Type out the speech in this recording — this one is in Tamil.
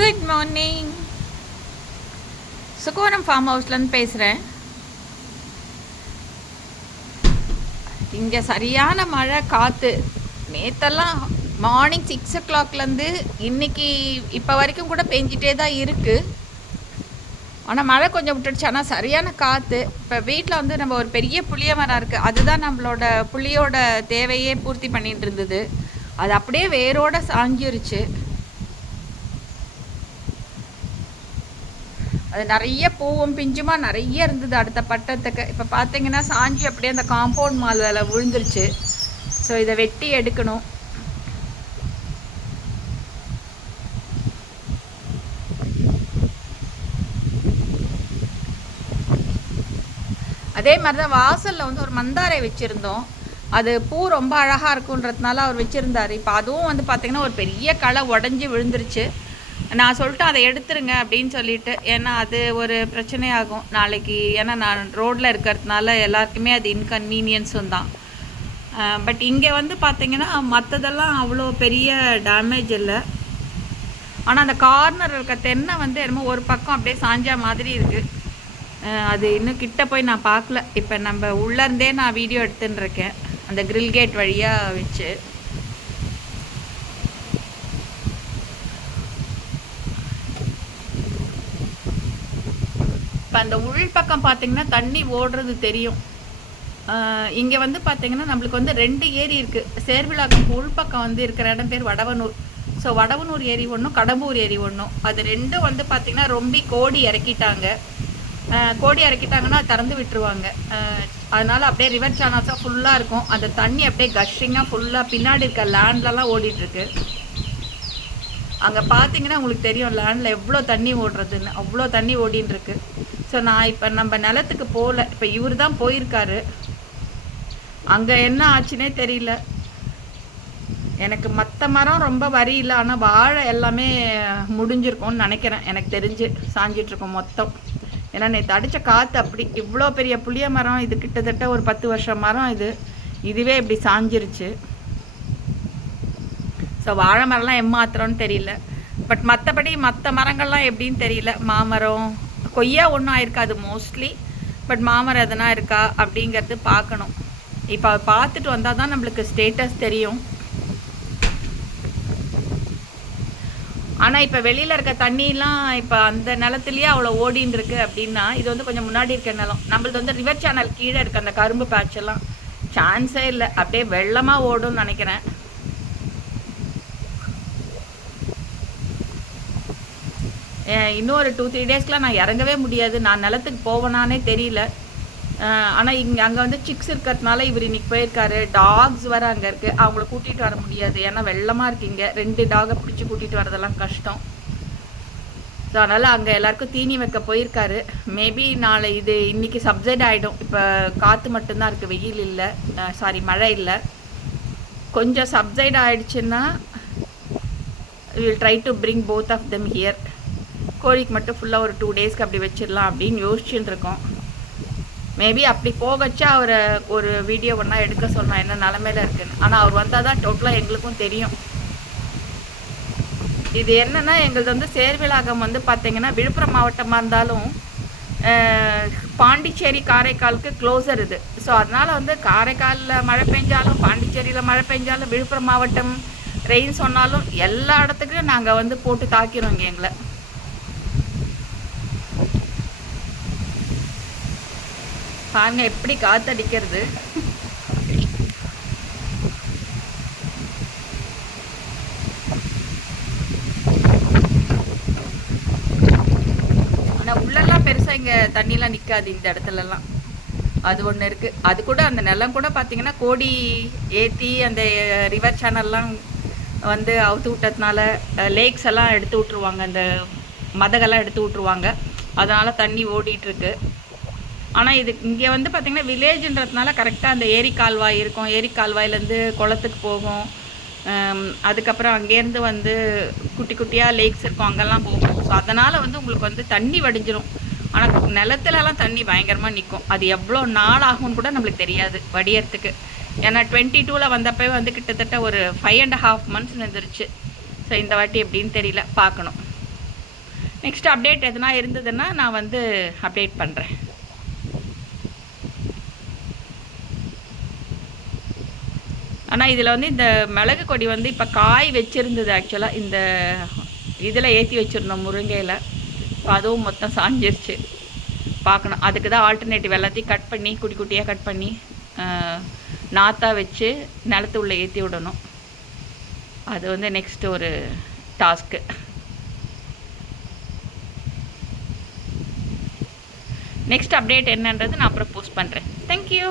Good morning. சுகவனம் ஃபார்ம் ஹவுஸ்லேருந்து பேசுகிறேன். இங்கே சரியான மழை, காற்று. நேற்றெல்லாம் மார்னிங் 6 o'clockலேருந்து இன்றைக்கி இப்போ வரைக்கும் கூட பெஞ்சிட்டே தான் இருக்குது. ஆனால் மழை கொஞ்சம் விட்டுடுச்சு. ஆனால் சரியான காற்று. இப்போ வீட்டில் வந்து நம்ம ஒரு பெரிய புளிய மரம் இருக்குது. அதுதான் நம்மளோட புளியோட தேவையே பூர்த்தி பண்ணிகிட்டு இருந்தது. அது அப்படியே வேரோட சாஞ்சிருச்சு. அது நிறைய பூவும் பிஞ்சுமா நிறைய இருந்தது அடுத்த பட்டத்துக்கு. இப்போ பார்த்தீங்கன்னா சாஞ்சி அப்படியே அந்த காம்பவுண்ட் மால் வேலை விழுந்துருச்சு. ஸோ இதை வெட்டி எடுக்கணும். அதே மாதிரி தான் வாசலில் வந்து ஒரு மந்தாரை வச்சுருந்தோம். அது பூ ரொம்ப அழகாக இருக்குன்றதுனால அவர் வச்சுருந்தார். இப்போ அதுவும் வந்து பார்த்திங்கன்னா ஒரு பெரிய களை உடஞ்சி விழுந்துருச்சு. நான் சொல்லிட்டு அதை எடுத்துருங்க அப்படின்னு சொல்லிட்டு, ஏன்னா அது ஒரு பிரச்சனையாகும் நாளைக்கு. ஏன்னா நான் ரோட்டில் இருக்கிறதுனால எல்லாருக்குமே அது இன்கன்வீனியன்ஸும் தான். பட் இங்கே வந்து பார்த்திங்கன்னா மற்றதெல்லாம் அவ்வளோ பெரிய டேமேஜ் இல்லை. ஆனால் அந்த கார்னர் இருக்க தென்னை வந்து என்னமோ ஒரு பக்கம் அப்படியே சாஞ்சா மாதிரி இருக்குது. அது இன்னும் கிட்ட போய் நான் பார்க்கல. இப்போ நம்ம உள்ளேருந்தே நான் வீடியோ எடுத்துன்னு இருக்கேன் அந்த கிரில் கேட் வழியாக வச்சு. இப்போ அந்த உள் பக்கம் பார்த்திங்கன்னா தண்ணி ஓடுறது தெரியும். இங்கே வந்து பார்த்திங்கன்னா நம்மளுக்கு வந்து 2 ஏரி இருக்குது. சேர்விளாக்கம் உள் பக்கம் வந்து இருக்கிற இடம் பேர் வடவனூர். ஸோ வடவனூர் ஏரி ஒன்றும், கடம்பூர் ஏரி ஒன்றும். அது ரெண்டும் வந்து பார்த்திங்கன்னா ரொம்ப கோடி இறக்கிட்டாங்க. கோடி இறக்கிட்டாங்கன்னா திறந்து விட்டுருவாங்க. அதனால் அப்படியே ரிவர் சேனல்ஸாக ஃபுல்லாக இருக்கும். அந்த தண்ணி அப்படியே கஷ்ஷிங்காக ஃபுல்லாக பின்னாடி இருக்க லேண்ட்லலாம் ஓடிட்டுருக்கு. அங்கே பார்த்தீங்கன்னா உங்களுக்கு தெரியும் லேண்டில் எவ்வளோ தண்ணி ஓடுறதுன்னு. அவ்வளோ தண்ணி ஓடின்னு இருக்கு. ஸோ நான் இப்போ நம்ம நிலத்துக்கு போகல. இப்போ இவர் தான் போயிருக்காரு. அங்கே என்ன ஆச்சுன்னே தெரியல எனக்கு. மற்ற மரம் ரொம்ப வரி இல்லை. ஆனால் வாழை எல்லாமே முடிஞ்சிருக்கும்னு நினைக்கிறேன். எனக்கு தெரிஞ்சு சாஞ்சிட்ருக்கோம் மொத்தம். ஏன்னா நேற்று அடித்த காற்று அப்படி. இவ்வளோ பெரிய புளிய மரம் இது, கிட்டத்தட்ட ஒரு 10 வருஷம் மரம் இது. இதுவே இப்படி சாஞ்சிருச்சு. ஸோ வாழை மரம்லாம் எம்மாத்திரம்னு தெரியல. பட் மற்றபடி மற்ற மரங்கள்லாம் எப்படின்னு தெரியல. மாமரம், கொய்யா ஒன்றும் ஆயிருக்காது மோஸ்ட்லி. பட் மாமரம் எதனா இருக்கா அப்படிங்கிறது பார்க்கணும். இப்போ பார்த்துட்டு வந்தால் தான் நம்மளுக்கு ஸ்டேட்டஸ் தெரியும். ஆனால் இப்போ வெளியில் இருக்க தண்ணிலாம் இப்போ அந்த நிலத்துலேயே அவ்வளோ ஓடின்னு இருக்கு அப்படின்னா, இது வந்து கொஞ்சம் முன்னாடி இருக்க நிலம். நம்மளது வந்து ரிவர் சேனல் கீழே இருக்க அந்த கரும்பு பேட்செல்லாம் சான்ஸே இல்லை. அப்படியே வெள்ளமாக ஓடும்னு நினைக்கிறேன். இன்னும் ஒரு 2-3 டேஸ்க்குலாம் நான் இறங்கவே முடியாது. நான் நிலத்துக்கு போவேனானே தெரியல. ஆனால் அங்கே வந்து சிக்ஸ் இருக்கிறதுனால இவர் இன்றைக்கி போயிருக்காரு. டாக்ஸ் வேறு அங்கே இருக்குது. அவங்கள கூட்டிகிட்டு வர முடியாது. ஏன்னா வெள்ளமாக இருக்கீங்க. 2 டாகை பிடிச்சி கூட்டிகிட்டு வரதெல்லாம் கஷ்டம். ஸோ அதனால் அங்கே எல்லாருக்கும் தீனி வைக்க போயிருக்காரு. மேபி நாளை இது இன்றைக்கி சப்சைட் ஆகிடும். இப்போ காற்று மட்டும்தான் இருக்குது, வெயில் இல்லை, மழை இல்லை. கொஞ்சம் சப்சைட் ஆகிடுச்சுன்னா will try to bring both of them here. கோழிக்கு மட்டும் ஃபுல்லாக ஒரு 2 டேஸ்க்கு அப்படி வச்சிடலாம் அப்படின்னு யோசிச்சுட்டு இருக்கோம். மேபி அப்படி போகச்சா அவரை ஒரு வீடியோ ஒன்றா எடுக்க சொன்னால் என்ன நிலமையில இருக்குன்னு. ஆனால் அவர் வந்தால் தான் டோட்டலாக எங்களுக்கும் தெரியும். இது என்னென்னா எங்களது வந்து சேர்விளாகம் வந்து பார்த்திங்கன்னா விழுப்புரம் மாவட்டமாக இருந்தாலும் பாண்டிச்சேரி காரைக்காலுக்கு க்ளோசர் இது. ஸோ அதனால் வந்து காரைக்காலில் மழை பெஞ்சாலும், பாண்டிச்சேரியில் மழை பெஞ்சாலும், விழுப்புரம் மாவட்டம் ரெயின் சொன்னாலும் எல்லா இடத்துக்கும் நாங்கள் வந்து போட்டு தாக்கிறோங்க எங்களை. பாருங்க எப்படி காத்தடிக்கிறது. ஆனால் உள்ளெல்லாம் பெருசாக இங்கே தண்ணியெலாம் நிற்காது இந்த இடத்துலலாம். அது ஒன்று இருக்குது. அது கூட அந்த நிலம் கூட பார்த்திங்கன்னா கோடி ஏற்றி அந்த ரிவர் சேனல்லாம் வந்து அவுத்து விட்டதுனால லேக்ஸ் எல்லாம் எடுத்து விட்ருவாங்க. அந்த மதகெல்லாம் எடுத்து விட்ருவாங்க. அதனால் தண்ணி ஓடிட்டுருக்கு. ஆனால் இது இங்கே வந்து பார்த்திங்கன்னா வில்லேஜுன்றதுனால கரெக்டாக அந்த ஏரி கால்வாய் இருக்கும். ஏரி கால்வாயிலேருந்து குளத்துக்கு போகும். அதுக்கப்புறம் அங்கேருந்து வந்து குட்டி குட்டியாக லேக்ஸ் இருக்கும், அங்கெல்லாம் போகும். ஸோ அதனால் வந்து உங்களுக்கு வந்து தண்ணி வடிஞ்சிடும். ஆனால் நிலத்துலலாம் தண்ணி பயங்கரமாக நிற்கும். அது எவ்வளோ நாள் ஆகும்னு கூட நம்மளுக்கு தெரியாது வடியறதுக்கு. ஏன்னா 22 வந்தப்போ வந்து கிட்டத்தட்ட ஒரு 5.5 months நின்றுருச்சு. ஸோ இந்த வாட்டி எப்படின்னு தெரியல, பார்க்கணும். நெக்ஸ்ட் அப்டேட் எதுனா இருந்ததுன்னா நான் வந்து அப்டேட் பண்ணுறேன். ஆனால் இதில் வந்து இந்த மிளகு கொடி வந்து இப்போ காய் வச்சுருந்தது ஆக்சுவலாக இந்த இதில் ஏற்றி வச்சுருந்தோம் முருங்கையில். இப்போ அதுவும் மொத்தம் சாஞ்சிருச்சு. பார்க்கணும், அதுக்கு தான் ஆல்டர்னேட்டிவ் எல்லாத்தையும் கட் பண்ணி குட்டி குட்டியாக கட் பண்ணி நாற்றாக வச்சு நிலத்து உள்ளே ஏற்றி விடணும். அது வந்து நெக்ஸ்ட் ஒரு டாஸ்க்கு. நெக்ஸ்ட் அப்டேட் என்னன்றது நான் அப்புறம் போஸ்ட் பண்ணுறேன். தேங்க்யூ.